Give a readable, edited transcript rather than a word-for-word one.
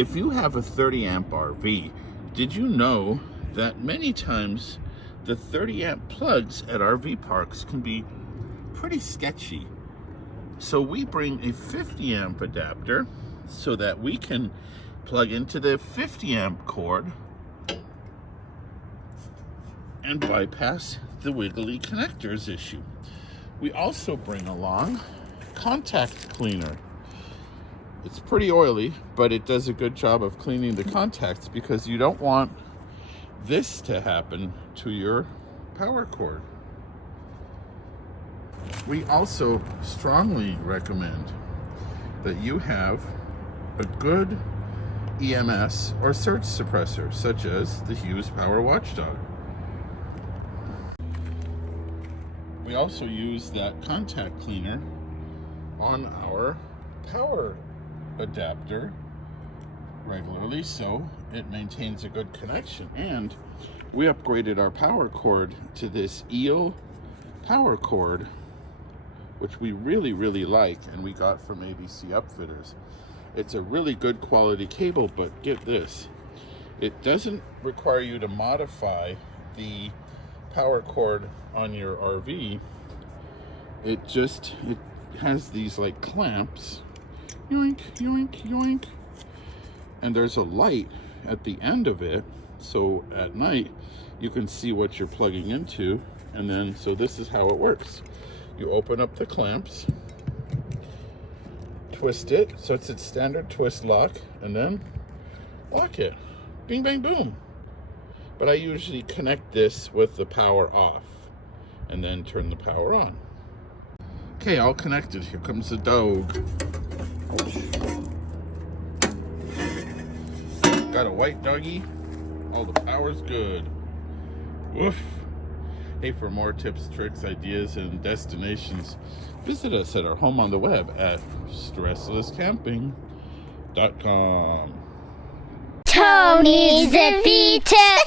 If you have a 30 amp RV, did you know that many times the 30 amp plugs at RV parks can be pretty sketchy? So we bring a 50 amp adapter so that we can plug into the 50 amp cord and bypass the wiggly connectors issue. We also bring along contact cleaner. It's pretty oily, but it does a good job of cleaning the contacts because you don't want this to happen to your power cord. We also strongly recommend that you have a good EMS or surge suppressor, such as the Hughes Power Watchdog. We also use that contact cleaner on our power adapter regularly, so it maintains a good connection. And we upgraded our power cord to this eel power cord, which we really like, and we got from ABC Upfitters. It's a really good quality cable, but get this, it doesn't require you to modify the power cord on your RV. It has these like clamps, yoink, yoink, yoink, and there's a light at the end of it, so at night you can see what you're plugging into. And then, so this is how it works. You open up the clamps, twist it, so it's its standard twist lock, and then lock it. Bing, bang, boom. But I usually connect this with the power off and then turn the power on. Okay, all connected. Here comes the dog. Got a white doggy. All the power's good. Woof. Hey, for more tips, tricks, ideas, and destinations, visit us at our home on the web at stresslesscamping.com. Tony's a Vita.